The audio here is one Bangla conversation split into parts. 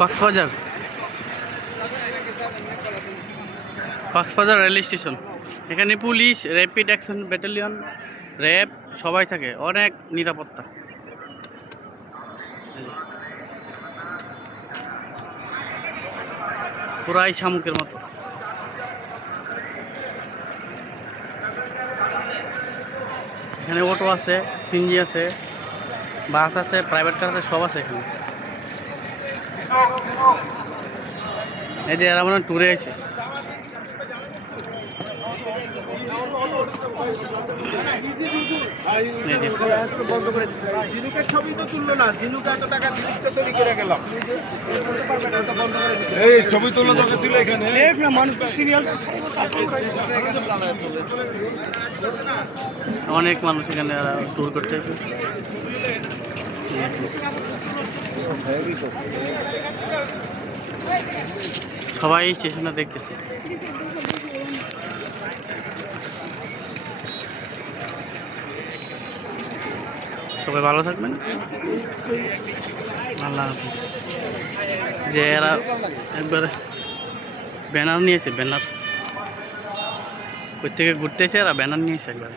Cox's Bazar. Cox's Bazar rail station. এখানে police rapid action battalion RAB সবাই থাকে। অনেক নিরাপত্তা। পুরাই শামুকের মতো। এখানে অটো আছে সিনজি আছে বাস আছে প্রাইভেট কার আছে, সব আছে এখানে। এই যে এরা মানে ট্যুরে আছে। এই ছবি তোলা দরকার ছিল এখানে। অনেক মানুষ এখানে ট্যুর করতে আছে সবাই স্টেশনে দেখতেছে। সবাই ভালো থাকবেন। আল্লাহ হাফিজ। যে এরা একবারে ব্যানার নিয়েছে, ব্যানার। কই থেকে ঘুরতেছে এরা ব্যানার নিয়েছে একবারে।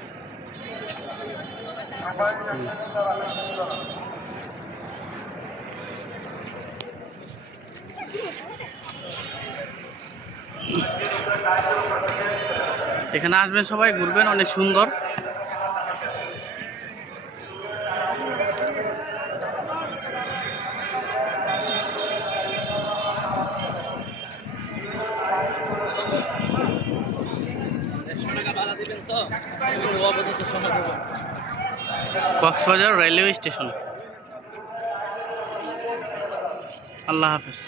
এখানে আসবেন সবাই ঘুরবেন অনেক সুন্দর। Cox's Bazar railway station. আল্লাহ হাফেজ।